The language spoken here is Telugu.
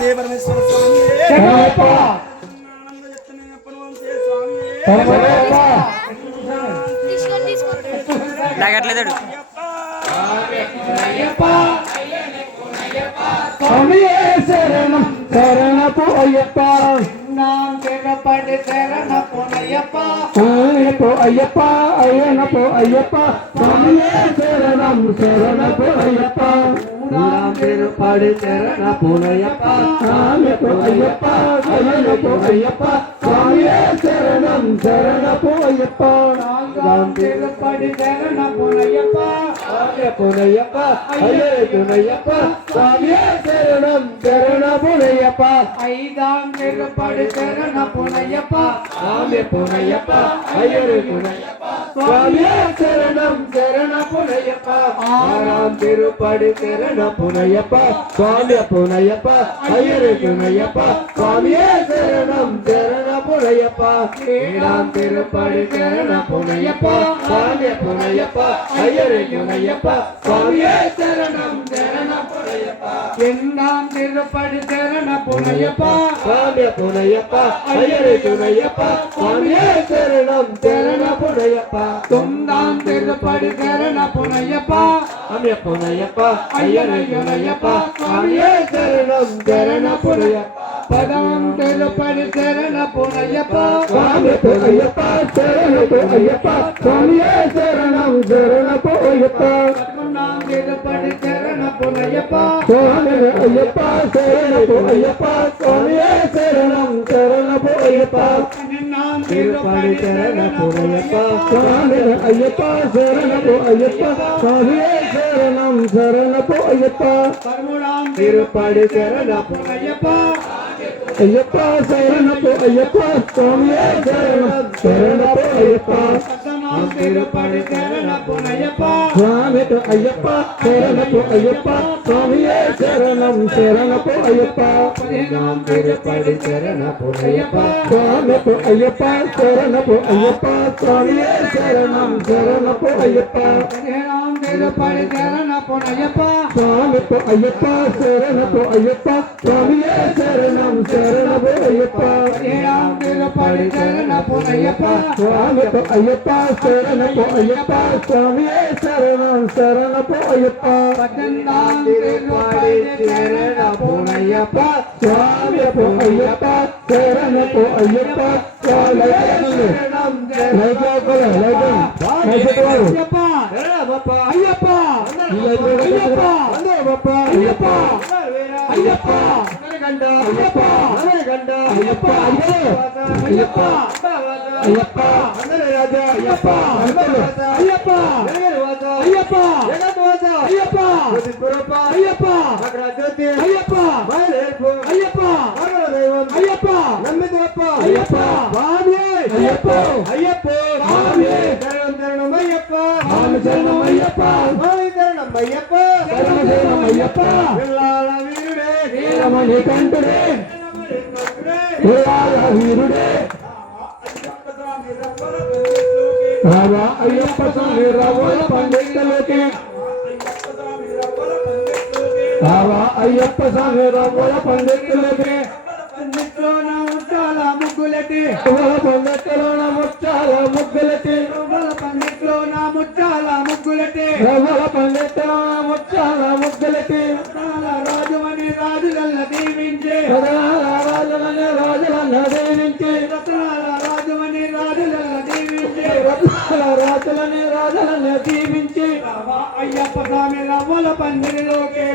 అదే పరమేశ్వర స్వామి లాగట్లేదు శరణం శరణపు అయ్యప్ప శరణపు అయ్యప్ప అయ్యప్ప అయ్యనపు అయ్యప్ప శరణం శరణపు అయ్యప్ప తిరుపడి శరణపు అయ్యప్ప అయ్యప్ప అయ్యనపు అయ్యప్ప స్వామి శరణం శరణపు అయ్యప్ప తిరుపడి శరణపు అయ్యప్ప పునయ్యప్ప అయ్యప్ప స్వామి శరణం శరణపు అయ్యప్ప ఐదాం తిరుపడి శరణ పునయ్యప్ప స్వామి పునయ్యప్ప అయ్యప్ప స్వామి శరణం శరణ పునయ్యప్ప ఆరాం తిరుపడి శరణ పునయ్యప్ప స్వామి పునయ్యప్ప అయ్యప్ప స్వామి శరణం శరణ పునయ్యప్ప ఏడాం తిరుపడి శరణ పునయ్యప్ప స్వామి పునయ్యప్ప అయ్యప్ప స్వామి శరణం శరణ పునయ్యప్ప ఎండాం తిరుపడి శరణ పునయ్యప్ప స్వామి పునయ్యప్ప అయ్యప్ప స్వామి శరణం శరణ పునయ్యప్ప తొందాం తిరుపడి శరణ పునయ్యప్ప పునయ్యప్ప అయ్యప్ప స్వామి శరణం శరణ పునయ్యప్ప పదం తిరుపడి శరణ పునయ్యప్ప స్వామి పునయ్యప్ప శరణపు అయ్యప్ప స్వామి శరణం శరణపు అయ్యప్ప తిరుపడి శరణ పునయ్యప్ప స్వామి అయ్యప్ప శరణపు అయ్యప్ప స్వామి శరణం శరణపు అయ్యప్ప తిరుపడి శరణ పునయ్యప్ప స్వామి అయ్యప్ప శరణపు అయ్యప్ప స్వామి శరణం శరణపు అయ్యప్ప తిరుపడి శరణ పునయ్యప్ప అయ్యప్ప శరణపు అయ్యప్ప స్వామి శరణం శరణపు అయ్యప్ప తిరుపడి శరణ పునయ్యప్ప స్వామి అయ్యప్ప శరణపు అయ్యప్ప స్వామి శరణం శరణపు అయ్యప్ప తిరుపడి శరణ పునయ్యప్ప స్వామి అయ్యప్ప శరణపు అయ్యప్ప స్వామి శరణం శరణపు అయ్యప్ప తిరుపడి శరణ పునయ్యప్ప స్వామి అయ్యప్ప శరణపు అయ్యప్ప స్వామి శరణం శరణపు అయ్యప్ప తిరుపడి శరణ పునయ్యప్ప స్వామి అయ్యప్ప శరణపు అయ్యప్ప స్వామి శరణం శరణపు అయ్యప్ప తిరుపడి శరణ పునయ్యప్ప స్వామి అయ్యప్ప శరణపు అయ్యప్ప స్వామి శరణం అయ్యప్ప అయ్యప్ప అయ్యప్ప అయ్యప్ప అయ్యప్ప గండ అయ్యప్ప గండ అయ్యప్ప అయ్యప్ప అయ్యప్ప అందరి రాజా అయ్యప్ప అయ్యప్ప అయ్యప్ప అయ్యప్ప అయ్యప్ప జ్యోతి అయ్యప్ప అయ్యప్ప అయ్యప్ప నమ్మిదప్ప అయ్యప్ప అయ్యప్ప అయ్యప్ప శరణం అయ్యప్ప శరణం అయ్యప్ప శరణం అయ్యప్ప శరణం అయ్యప్ప వీరుడే వీరమణి కంఠుడే వీరుడే అయ్యప్ప స్వామి రవ్వల పండితులకి అయ్యప్ప స్వామి రవ్వల పండితులకి పండిట్లోన ముచ్చాల ముగ్గులటి పండిట్లోన ముచ్చాల ముగ్గులటి పండిట్లోన ముచ్చాల ముగ్గులటి రవ్వల పండిట్లోన ముచ్చాల ముగ్గులటి రాజుమని రాజులల్ల దీవించి రాజులని రాజులల్ల దీవించి రాజుమని రాజులల్ల దీవించి రాజులని రాజులల్ల దీవించి అయ్యప్ప స్వామి రవ్వల పందిరిలోకి